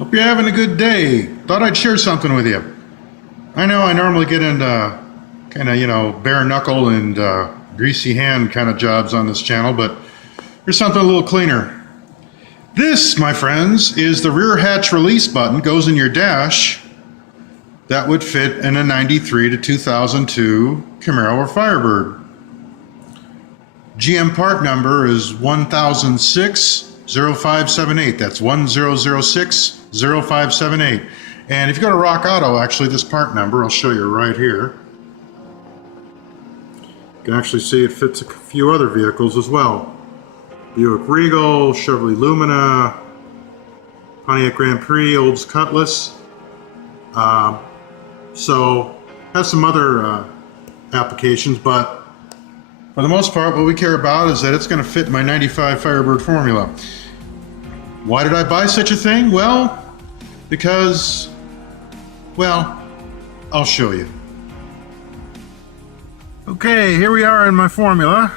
Hope you're having a good day. Thought I'd share something with you. I know I normally get into kind of, bare knuckle and greasy hand kind of jobs on this channel, but here's something a little cleaner. This, my friends, is the rear hatch release button. Goes in your dash. That would fit in a 93 to 2002 Camaro or Firebird. GM part number is 1006-0578. That's 1006-0578. And if you go to Rock Auto, actually this part number, I'll show you right here. You can actually see it fits a few other vehicles as well. Buick Regal, Chevrolet Lumina, Pontiac Grand Prix, Olds Cutlass. So has some other applications, but for the most part, what we care about is that it's going to fit my 95 Firebird formula. Why did I buy such a thing? Well, because, well, I'll show you. Okay, here we are in my formula.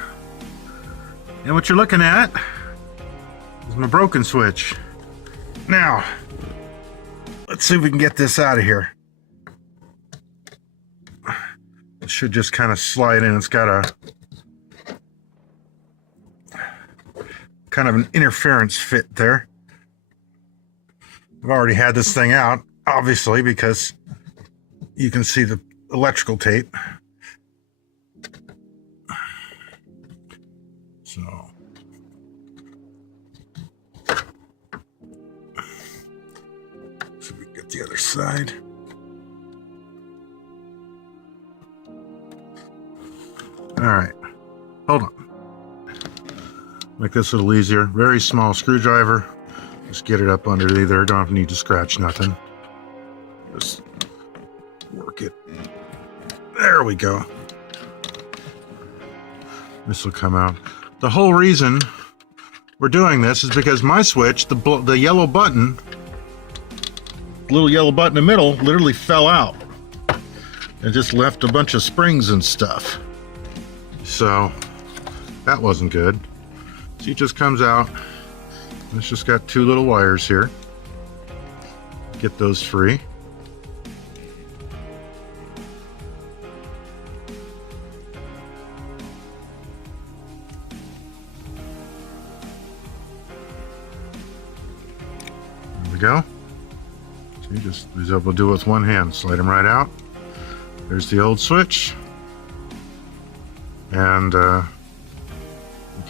And what you're looking at is my broken switch. Now, let's see if we can get this out of here. It should just kind of slide in. It's got a kind of an interference fit there. I've already had this thing out, obviously, because you can see the electrical tape. So we can get the other side. All right, hold on. Make this a little easier. Very small screwdriver. Just get it up underneath there. Don't need to scratch nothing. Just work it. There we go. This will come out. The whole reason we're doing this is because my switch, the yellow button, little yellow button in the middle, literally fell out. It just left a bunch of springs and stuff. So that wasn't good. See, it just comes out. It's just got two little wires here. Get those free. There we go. See, just was able to do it with one hand. Slide them right out. There's the old switch. And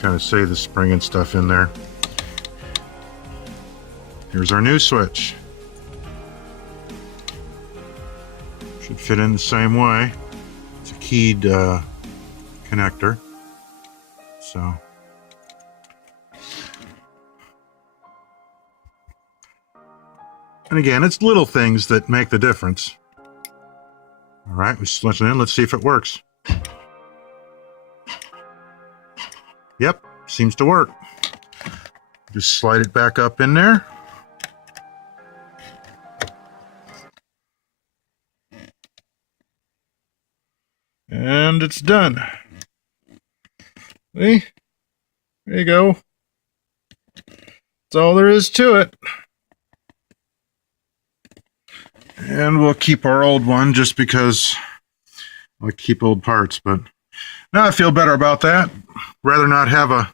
kind of save the spring and stuff in there. Here's our new switch. Should fit in the same way. It's a keyed connector. So. And again, it's little things that make the difference. All right, we switch it in. Let's see if it works. Yep, seems to work. Just slide it back up in there. And it's done. See? There you go. That's all there is to it. And we'll keep our old one just because I keep old parts, but now I feel better about that. Rather not have a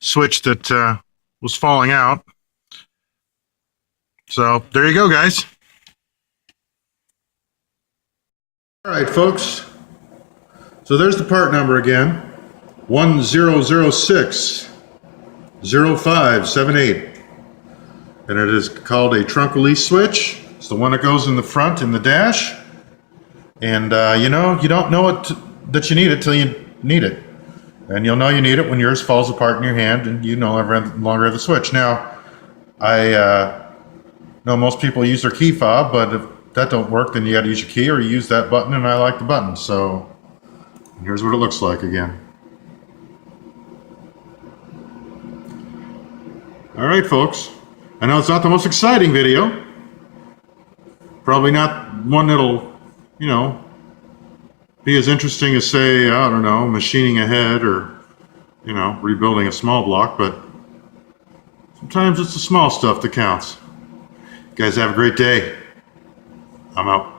switch that was falling out. So there you go, guys. All right, folks. So there's the part number again. 1006-0578. And it is called a trunk release switch. It's the one that goes in the front in the dash. And you know, you don't know that you need it till you need it. And you'll know you need it when yours falls apart in your hand and you no longer have the switch. Now, I know most people use their key fob, but if that don't work, then you got to use your key or you use that button, and I like the button. So here's what it looks like again. All right, folks. I know it's not the most exciting video. Probably not one that'll, you know, be as interesting as, say, I don't know, machining a head or, you know, rebuilding a small block, but sometimes it's the small stuff that counts. Guys, have a great day. I'm out.